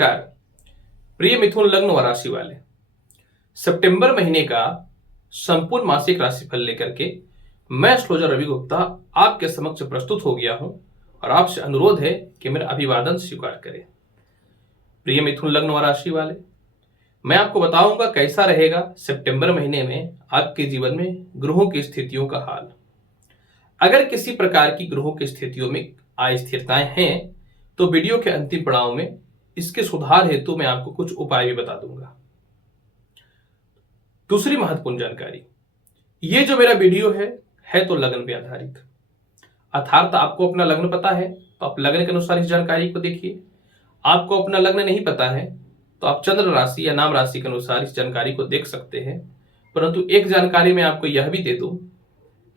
नमस्कार प्रिय मिथुन लग्न व राशि वाले। सितंबर महीने का संपूर्ण मासिक राशिफल लेकर के मैं एस्ट्रोलॉजर रवि गुप्ता आपके समक्ष प्रस्तुत हो गया हूं और आपसे अनुरोध है कि मेरा अभिवादन स्वीकार करें। प्रिय मिथुन लग्न व राशि वाले, मैं आपको बताऊंगा कैसा रहेगा सितंबर महीने में आपके जीवन में ग्रहों की स्थितियों का हाल। अगर किसी प्रकार की ग्रहों की स्थितियों में अस्थिरताएं हैं तो वीडियो के अंतिम पड़ाव में इसके सुधार हेतु मैं आपको कुछ उपाय भी बता दूंगा। दूसरी महत्वपूर्ण जानकारी, ये जो मेरा वीडियो है तो लग्न पे आधारित, अर्थात आपको अपना लग्न पता है तो आप लग्न के अनुसार इस जानकारी को देखिए। आपको अपना लग्न नहीं पता है तो आप चंद्र राशि या नाम राशि के अनुसार इस जानकारी को देख सकते हैं। परंतु एक जानकारी मैं आपको यह भी दे दूं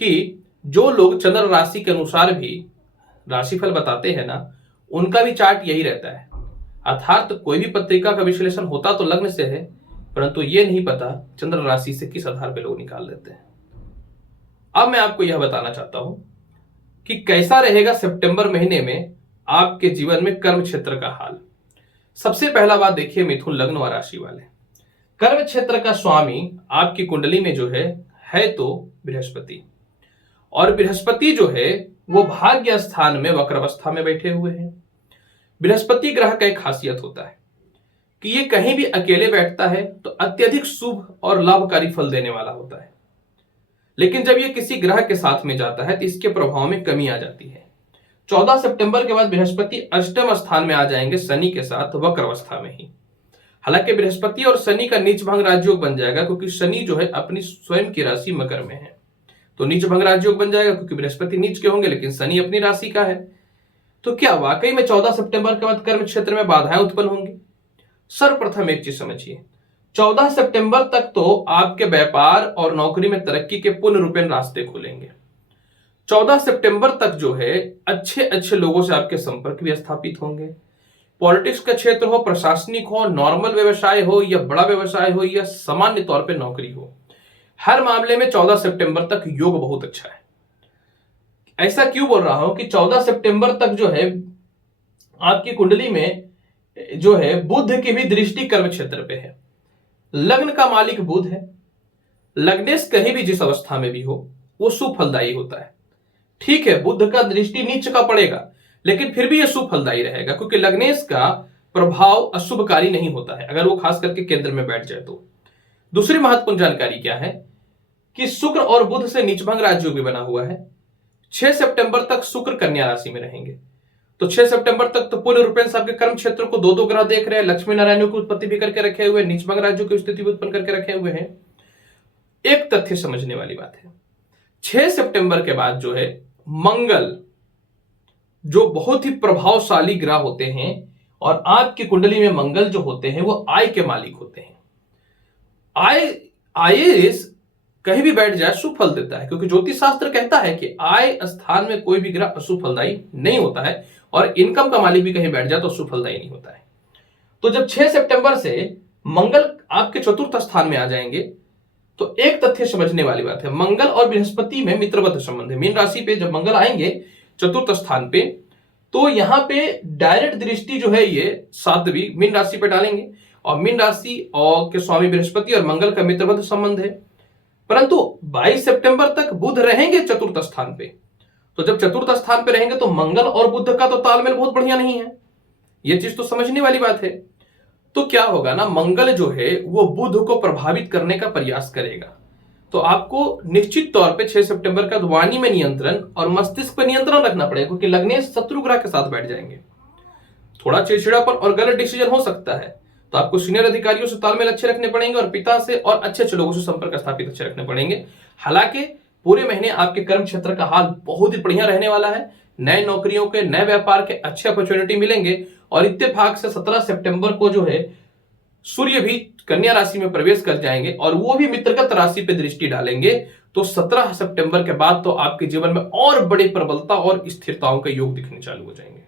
कि जो लोग चंद्र राशि के अनुसार भी राशिफल बताते हैं ना, उनका भी चार्ट यही रहता है। अर्थात कोई भी पत्रिका का विश्लेषण होता तो लग्न से है, परंतु यह नहीं पता चंद्र राशि से किस आधार पर लोग निकाल लेते हैं। अब मैं आपको यह बताना चाहता हूं कि कैसा रहेगा सितंबर महीने में आपके जीवन में कर्म क्षेत्र का हाल। सबसे पहला बात देखिए मिथुन लग्न व राशि वाले, कर्म क्षेत्र का स्वामी आपकी कुंडली में जो है तो बृहस्पति, और बृहस्पति जो है वो भाग्य स्थान में वक्र अवस्था में बैठे हुए हैं। बृहस्पति ग्रह का एक खासियत होता है कि ये कहीं भी अकेले बैठता है तो अत्यधिक शुभ और लाभकारी फल देने वाला होता है, लेकिन जब ये किसी ग्रह के साथ में जाता है तो इसके प्रभाव में कमी आ जाती है। 14 सितंबर के बाद बृहस्पति अष्टम स्थान में आ जाएंगे शनि के साथ वक्र अवस्था में ही। हालांकि बृहस्पति और शनि का नीच भंग राजयोग बन जाएगा, क्योंकि शनि जो है अपनी स्वयं की राशि मकर में है, तो नीच भंग राजयोग बन जाएगा क्योंकि बृहस्पति नीच के होंगे लेकिन शनि अपनी राशि का है। तो क्या वाकई में 14 सितंबर के बाद कर्म क्षेत्र में बाधाएं उत्पन्न होंगी? सर्वप्रथम एक चीज समझिए, 14 सितंबर तक तो आपके व्यापार और नौकरी में तरक्की के पूर्ण रूपेण रास्ते खुलेंगे। 14 सितंबर तक जो है अच्छे अच्छे लोगों से आपके संपर्क भी स्थापित होंगे। पॉलिटिक्स का क्षेत्र हो, प्रशासनिक हो, नॉर्मल व्यवसाय हो या बड़ा व्यवसाय हो या सामान्य तौर पर नौकरी हो, हर मामले में 14 सितंबर तक योग बहुत अच्छा है। ऐसा क्यों बोल रहा हूं कि 14 सितंबर तक जो है आपकी कुंडली में जो है बुध की भी दृष्टि कर्म क्षेत्र पे है। लग्न का मालिक बुध है। लग्नेश कहीं भी जिस अवस्था में भी हो वो सुफलदायी होता है। ठीक है, बुध का दृष्टि नीच का पड़ेगा लेकिन फिर भी ये सुफलदायी रहेगा, क्योंकि लग्नेश का प्रभाव अशुभकारी नहीं होता है अगर वो खास करके केंद्र में बैठ जाए तो। दूसरी महत्वपूर्ण जानकारी क्या है कि शुक्र और बुध से नीचभंग राजयोग भी बना हुआ है। 6 सितंबर तक शुक्र कन्या राशि में रहेंगे, तो 6 सितंबर तक तो पूर्ण रूपेण से आपके कर्म क्षेत्र को दो ग्रह देख रहे हैं। लक्ष्मी नारायण की उत्पत्ति भी करके रखे हुए, नीचभंग राज्यों की स्थिति भी उत्पन्न करके रखे हुए हैं। एक तथ्य समझने वाली बात है, 6 सितंबर के बाद जो है मंगल, जो बहुत ही प्रभावशाली ग्रह होते हैं, और आपकी कुंडली में मंगल जो होते हैं वो आय के मालिक होते हैं। आय कहीं भी बैठ जाए शुभ फल देता है, क्योंकि ज्योतिष शास्त्र कहता है कि आय स्थान में कोई भी ग्रह अशुभ फलदायी नहीं होता है, और इनकम का मालिक भी कहीं बैठ जाए तो शुभ फलदायी नहीं होता है। तो जब 6 सितंबर से मंगल आपके चतुर्थ स्थान में आ जाएंगे तो एक तथ्य समझने वाली बात है, मंगल और बृहस्पति में मित्रवत संबंध है। मीन राशि पे जब मंगल आएंगे चतुर्थ स्थान पे, तो यहां पे डायरेक्ट दृष्टि जो है ये 7वीं मीन राशि पे डालेंगे, और मीन राशि और के स्वामी बृहस्पति और मंगल का मित्रवत संबंध है। परंतु 22 सितंबर तक बुध रहेंगे चतुर्थ स्थान पे, तो जब चतुर्थ स्थान पे रहेंगे तो मंगल और बुध का तो तालमेल बहुत बढ़िया नहीं है, यह चीज तो समझने वाली बात है। तो क्या होगा ना, मंगल जो है वो बुध को प्रभावित करने का प्रयास करेगा, तो आपको निश्चित तौर पे 6 सितंबर का वाणी में नियंत्रण और मस्तिष्क पर नियंत्रण रखना पड़ेगा, क्योंकि लग्नेश शत्रु ग्रह के साथ बैठ जाएंगे। थोड़ा चिड़चिड़ापन और गलत डिसीजन हो सकता है, तो आपको सीनियर अधिकारियों से तालमेल अच्छे रखने पड़ेंगे और पिता से और अच्छे अच्छे लोगों से संपर्क स्थापित अच्छे रखने पड़ेंगे। हालांकि पूरे महीने आपके कर्म क्षेत्र का हाल बहुत ही बढ़िया रहने वाला है। नए नौकरियों के, नए व्यापार के अच्छे अपॉर्चुनिटी मिलेंगे, और इत्तेफाक से 17 सितंबर को जो है सूर्य भी कन्या राशि में प्रवेश कर जाएंगे और वो भी मित्रगत राशि पे दृष्टि डालेंगे। तो 17 सितंबर के बाद तो आपके जीवन में और बड़ी प्रबलता और स्थिरताओं के योग दिखने चालू हो जाएंगे।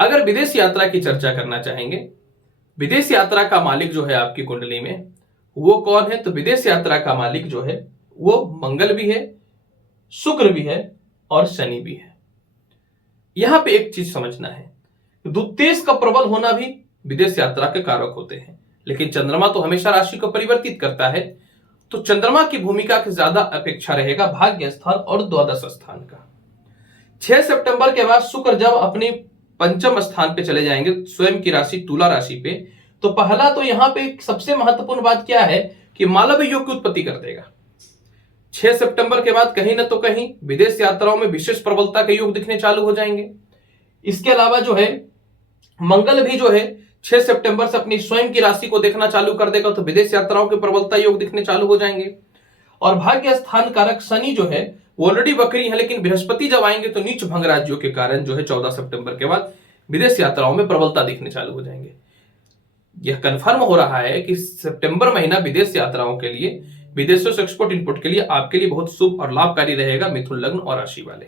अगर विदेश यात्रा की चर्चा करना चाहेंगे, विदेश यात्रा का मालिक जो है आपकी कुंडली में वो कौन है, तो विदेश यात्रा का मालिक जो है वो मंगल भी है, शुक्र भी है और शनि भी है। यहां पे एक चीज समझना है, तेज का प्रबल होना भी विदेश यात्रा के कारक होते हैं, लेकिन चंद्रमा तो हमेशा राशि को परिवर्तित करता है, तो चंद्रमा की भूमिका की ज्यादा अपेक्षा रहेगा भाग्य स्थान और द्वादश स्थान का। 6 सितंबर के बाद शुक्र जब अपनी पंचम स्थान पे चले जाएंगे, स्वयं की राशि तुला राशि पे, तो पहला तो यहां पे सबसे महत्वपूर्ण बात क्या है कि मालव्य योग की उत्पत्ति कर देगा। 6 सितंबर के बाद कहीं ना तो कहीं विदेश यात्राओं में विशेष प्रबलता के योग दिखने चालू हो जाएंगे। इसके अलावा जो है मंगल भी जो है 6 सितंबर से अपनी स्वयं की राशि को देखना चालू कर देगा, तो विदेश यात्राओं के प्रबलता योग दिखने चालू हो जाएंगे। और भाग्य स्थान कारक शनि जो है वो ऑलरेडी वक्री है, लेकिन बृहस्पति जब आएंगे तो नीच भंग राज्यों के कारण जो है 14 सितंबर के बाद विदेश यात्राओं में प्रबलता दिखने चालू हो जाएंगे। यह कंफर्म हो रहा है कि सितंबर महीना विदेश यात्राओं के लिए, विदेशों से एक्सपोर्ट इंपोर्ट के लिए आपके लिए बहुत शुभ और लाभकारी रहेगा मिथुन लग्न और राशि वाले।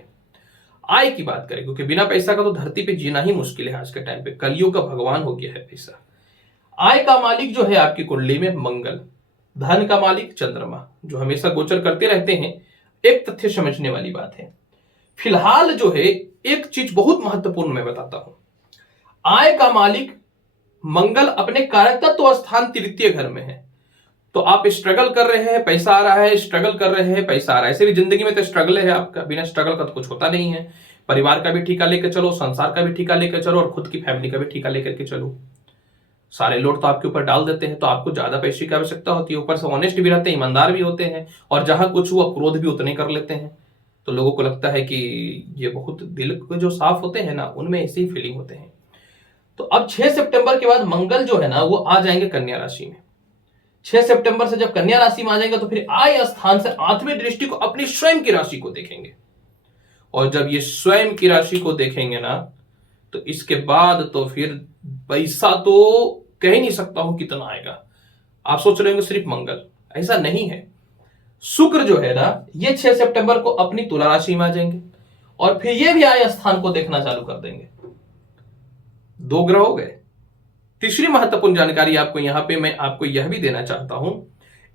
आय की बात करें, क्योंकि बिना पैसा का तो धरती पे जीना ही मुश्किल है आज के टाइम पे, कलियुग का भगवान हो गया है पैसा। आय का मालिक जो है आपकी कुंडली में मंगल, धन का मालिक चंद्रमा, जो हमेशा गोचर करते रहते हैं। एक तथ्य समझने वाली बात है, फिलहाल जो है एक चीज बहुत महत्वपूर्ण मैं बताता हूं। आय का मालिक मंगल अपने कारकत्व स्थान तृतीय घर में है, तो आप स्ट्रगल कर रहे हैं, पैसा आ रहा है, स्ट्रगल कर रहे हैं, पैसा आ रहा है। ऐसे भी जिंदगी में तो स्ट्रगल है आपका, बिना स्ट्रगल का तो कुछ होता नहीं है। परिवार का भी ठेका लेकर चलो, संसार का भी ठेका लेकर चलो, और खुद की फैमिली का भी ठेका लेकर के चलो। सारे लोड तो आपके ऊपर डाल देते हैं, तो आपको ज्यादा पैसे की आवश्यकता होती है। ऊपर से ऑनेस्ट भी रहते हैं, ईमानदार भी होते हैं, और जहां कुछ हुआ क्रोध भी उतने कर लेते हैं। तो लोगों को लगता है कि ये बहुत दिल के जो साफ होते हैं ना, उनमें ऐसी ही फीलिंग होते हैं। तो अब 6 सितंबर के बाद मंगल जो है ना वो आ जाएंगे कन्या राशि में। 6 सितंबर से जब कन्या राशि में आ जाएंगे तो फिर आय स्थान से 8वीं दृष्टि को अपनी स्वयं की राशि को देखेंगे, और जब ये स्वयं की राशि को देखेंगे ना, तो इसके बाद तो फिर पैसा तो कह ही नहीं सकता हूं कितना आएगा। आप सोच रहे होंगे सिर्फ मंगल, ऐसा नहीं है। शुक्र जो है ना ये 6 सितंबर को अपनी तुला राशि में आ जाएंगे, और फिर ये भी आय स्थान को देखना चालू कर देंगे। 2 ग्रह हो गए। तीसरी महत्वपूर्ण जानकारी आपको यहां पे मैं आपको यह भी देना चाहता हूं,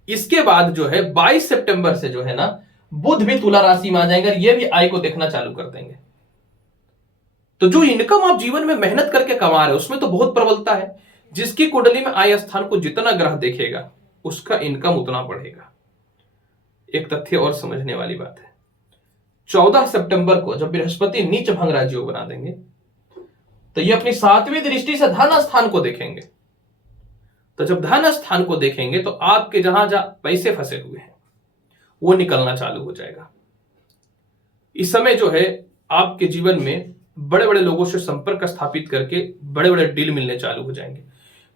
इसके बाद जो है 22 सितंबर से जो है ना बुध भी तुला राशि में आ जाएंगे, और ये भी आय को देखना चालू कर देंगे। तो जो इनकम आप जीवन में मेहनत करके कमा रहे हो उसमें तो बहुत प्रबलता है। जिसकी कुंडली में आय स्थान को जितना ग्रह देखेगा उसका इनकम उतना बढ़ेगा। एक तथ्य और समझने वाली बात है, 14 सितंबर को जब बृहस्पति नीच भंग राज्य बना देंगे, तो ये अपनी 7वीं दृष्टि से धन स्थान को देखेंगे। तो जब धन स्थान को देखेंगे तो आपके जहां जहां पैसे फंसे हुए हैं वो निकलना चालू हो जाएगा। इस समय जो है आपके जीवन में बड़े बड़े लोगों से संपर्क स्थापित करके बड़े बड़े डील मिलने चालू हो जाएंगे।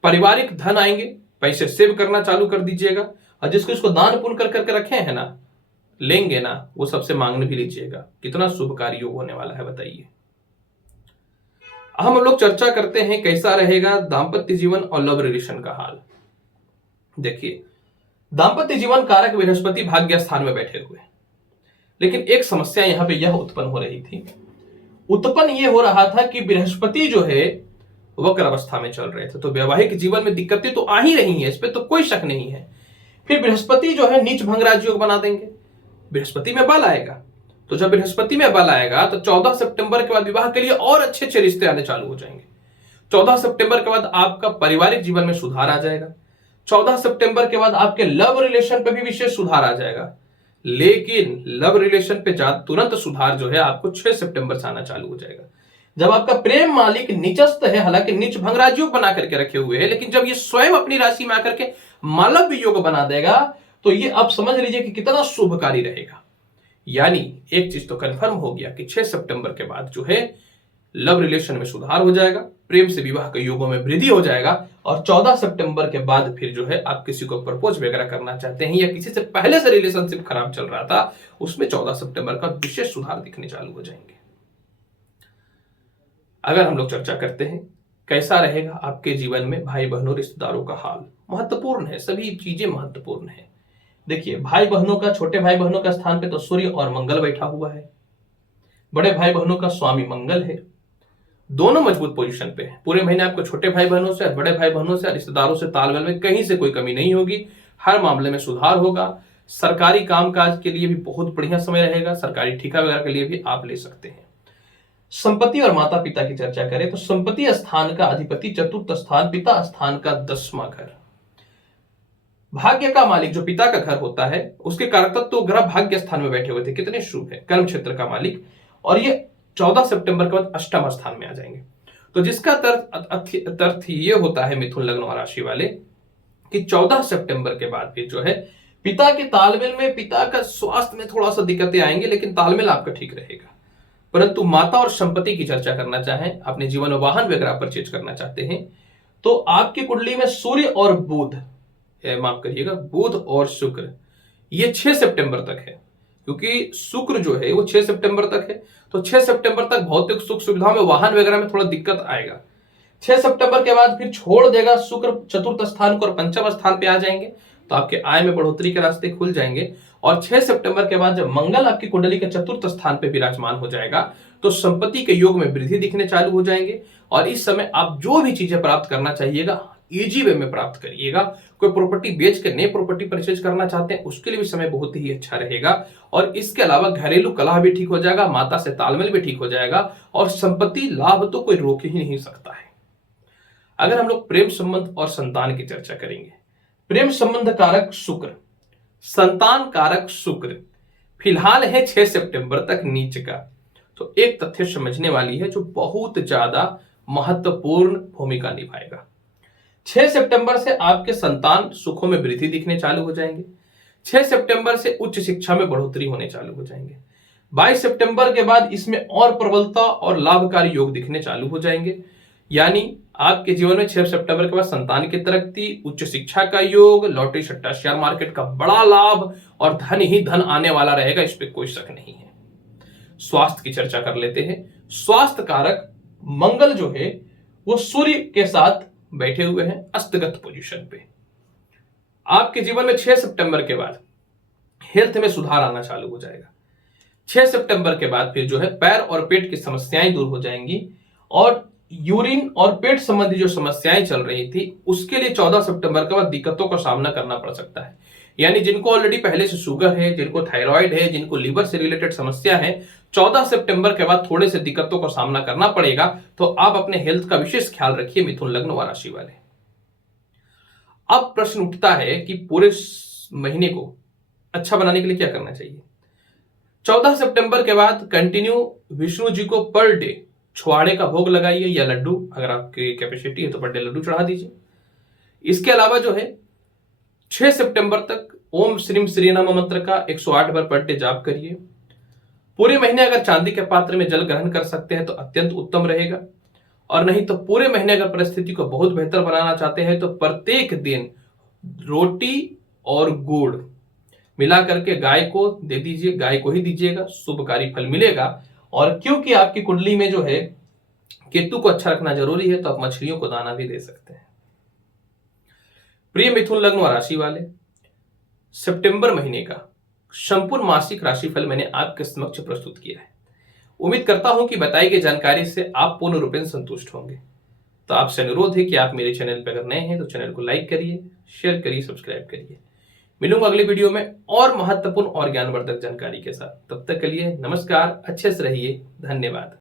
पारिवारिक धन आएंगे, पैसे सेव करना चालू कर दीजिएगा, और जिसको इसको दान पुण्य कर करके रखे हैं ना, लेंगे ना, वो सबसे मांगने भी लीजिएगा। कितना शुभकारी योग होने वाला है बताइए। हम लोग चर्चा करते हैं कैसा रहेगा दाम्पत्य जीवन और लव रिलेशन का हाल। देखिए, दाम्पत्य जीवन कारक बृहस्पति भाग्य स्थान में बैठे हुए, लेकिन एक समस्या यहां पे यह उत्पन्न हो रही थी। उत्पन्न यह हो रहा था कि बृहस्पति जो है वक्र अवस्था में चल रहे थे, तो वैवाहिक जीवन में दिक्कतें तो आ ही रही हैं, इस पे तो कोई शक नहीं है। फिर बृहस्पति जो है नीच भंग राजयोग बना देंगे, बृहस्पति में बल आएगा। तो जब बृहस्पति में बल आएगा तो 14 सितंबर के बाद विवाह के लिए और अच्छे अच्छे रिश्ते आने चालू हो जाएंगे। 14 सितंबर के बाद आपका पारिवारिक जीवन में सुधार आ जाएगा। 14 सितंबर के बाद आपके लव रिलेशन पे भी विशेष सुधार आ जाएगा। लेकिन लव रिलेशन पे तुरंत सुधार जो है आपको 6 सितंबर से आना चालू हो जाएगा, जब आपका प्रेम मालिक नीचस्थ है, हालांकि नीच भंग राजयोग बना करके रखे हुए है, लेकिन जब ये स्वयं अपनी राशि में आकर के मालव्य योग बना देगा, तो ये आप समझ लीजिए कि कितना शुभकारी रहेगा। यानी एक चीज तो कंफर्म हो गया कि 6 सितंबर के बाद जो है लव रिलेशन में सुधार हो जाएगा, प्रेम से विवाह के योगों में वृद्धि हो जाएगा, और 14 सितंबर के बाद फिर जो है आप किसी को प्रपोज वगैरह करना चाहते हैं या किसी से पहले से रिलेशनशिप खराब चल रहा था, उसमें 14 सितंबर का विशेष सुधार दिखने चालू हो जाएंगे। अगर हम लोग चर्चा करते हैं कैसा रहेगा आपके जीवन में भाई बहनों रिश्तेदारों का हाल, महत्वपूर्ण है, सभी चीजें महत्वपूर्ण है। देखिए, भाई बहनों का, छोटे भाई बहनों का स्थान पे तो सूर्य और मंगल बैठा हुआ है, बड़े भाई बहनों का स्वामी मंगल है, दोनों मजबूत पोजीशन पे है। पूरे महीने आपको छोटे भाई बहनों से, बड़े भाई बहनों से, रिश्तेदारों से तालमेल में कहीं से कोई कमी नहीं होगी, हर मामले में सुधार होगा। सरकारी कामकाज के लिए भी बहुत बढ़िया समय रहेगा, सरकारी ठेका वगैरह के लिए भी आप ले सकते हैं। संपत्ति और माता पिता की चर्चा करें तो संपत्ति स्थान का अधिपति चतुर्थ स्थान, पिता स्थान का 10वां घर। भाग्य का मालिक जो पिता का घर होता है उसके कारकत्व तो ग्रह भाग्य स्थान में बैठे हुए थे, कितने शुभ है, कर्म क्षेत्र का मालिक, और ये 14 सितंबर के बाद अष्टम स्थान में आ जाएंगे। तो जिसका तर्थ ये होता है मिथुन लग्न और राशि वाले कि 14 सितंबर के बाद फिर जो है पिता के तालमेल में, पिता का स्वास्थ्य में थोड़ा सा दिक्कतें आएंगे, लेकिन तालमेल आपका ठीक रहेगा। परंतु माता और संपत्ति की चर्चा करना चाहें, अपने जीवन में वाहन वगैरह परचेज करना चाहते हैं, तो आपकी कुंडली में सूर्य और बुध, माफ करिएगा, बुध और शुक्र, ये 6 सितंबर तक है, क्योंकि शुक्र जो है वो 6 सितंबर तक है। तो 6 सितंबर तक भौतिक सुख सुविधाओं में, वाहन वगैरह में थोड़ा दिक्कत आएगा। 6 सितंबर के बाद फिर छोड़ देगा शुक्र चतुर्थ स्थान को और पंचम स्थान पे आ जाएंगे, तो आपके आय में बढ़ोतरी के रास्ते खुल जाएंगे। और 6 सितंबर के बाद जब मंगल आपकी कुंडली के चतुर्थ स्थान पे विराजमान हो जाएगा तो संपत्ति के योग में वृद्धि दिखने चालू हो जाएंगे, और इस समय आप जो भी चीजें प्राप्त करना चाहिएगा इजी वे में प्राप्त करिएगा। कोई प्रॉपर्टी बेच के नई प्रॉपर्टी परचेज करना चाहते हैं उसके लिए भी समय बहुत ही अच्छा रहेगा। और इसके अलावा घरेलू कलह भी ठीक हो जाएगा, माता से तालमेल भी ठीक हो जाएगा, और संपत्ति लाभ तो कोई रोक ही नहीं सकता है। अगर हम लोग प्रेम संबंध और संतान की चर्चा करेंगे, प्रेम संबंध कारक शुक्र, संतान कारक शुक्र फिलहाल है 6 सितंबर तक नीच का। तो एक तथ्य समझने वाली है जो बहुत ज्यादा महत्वपूर्ण भूमिका निभाएगा। 6 सितंबर से आपके संतान सुखों में वृद्धि दिखने चालू हो जाएंगे। 6 सितंबर से उच्च शिक्षा में बढ़ोतरी होने चालू हो जाएंगे। 22 सितंबर के बाद इसमें और प्रबलता और लाभकारी योग दिखने चालू हो जाएंगे। यानी आपके जीवन में 6 सितंबर के बाद संतान की तरक्की, उच्च शिक्षा का योग, लॉटरी सट्टा शेयर मार्केट का बड़ा लाभ, और धन ही धन आने वाला रहेगा, इस पर कोई शक नहीं है। स्वास्थ्य की चर्चा कर लेते हैं। स्वास्थ्य कारक मंगल जो है वो सूर्य के साथ बैठे हुए हैं अस्तगत पोजीशन पे। आपके जीवन में 6 सितंबर के बाद हेल्थ में सुधार आना चालू हो जाएगा। 6 सितंबर के बाद फिर जो है पैर और पेट की समस्याएं दूर हो जाएंगी, और यूरिन और पेट संबंधी जो समस्याएं चल रही थी उसके लिए 14 सितंबर के बाद दिक्कतों का सामना करना पड़ सकता है। यानी जिनको ऑलरेडी पहले से शुगर है, जिनको थायराइड है, जिनको लीवर से रिलेटेड समस्या है, 14 सितंबर के बाद थोड़े से दिक्कतों का सामना करना पड़ेगा। तो आप अपने हेल्थ का विशेष ख्याल रखिए मिथुन लग्न व राशि वाले। अब प्रश्न उठता है कि पूरे महीने को अच्छा बनाने के लिए क्या करना चाहिए। 14 सितंबर के बाद कंटिन्यू विष्णु जी को पर डे छुआड़े का भोग लगाइए, या लड्डू, अगर आपकी कैपेसिटी है तो पर डे लड्डू चढ़ा दीजिए। इसके अलावा जो है 6 सितंबर तक ओम श्रीम श्री नमः मंत्र का 108 बार पर डे जाप करिए। पूरे महीने अगर चांदी के पात्र में जल ग्रहण कर सकते हैं तो अत्यंत उत्तम रहेगा, और नहीं तो पूरे महीने अगर परिस्थिति को बहुत बेहतर बनाना चाहते हैं तो प्रत्येक दिन रोटी और गुड़ मिला करके गाय को दे दीजिए, गाय को ही दीजिएगा, शुभकारी फल मिलेगा। और क्योंकि आपकी कुंडली में जो है केतु को अच्छा रखना जरूरी है तो आप मछलियों को दाना भी दे सकते हैं। प्रिय मिथुन लग्न और राशि वाले, सितंबर महीने का संपूर्ण मासिक राशिफल मैंने आपके समक्ष प्रस्तुत किया है। उम्मीद करता हूं कि बताई गई जानकारी से आप पूर्ण रूपेण संतुष्ट होंगे। तो आपसे अनुरोध है कि आप मेरे चैनल पर अगर नए हैं तो चैनल को लाइक करिए, शेयर करिए, सब्सक्राइब करिए। मिलूंगा अगले वीडियो में और महत्वपूर्ण और ज्ञानवर्धक जानकारी के साथ। तब तक के लिए नमस्कार, अच्छे से रहिए, धन्यवाद।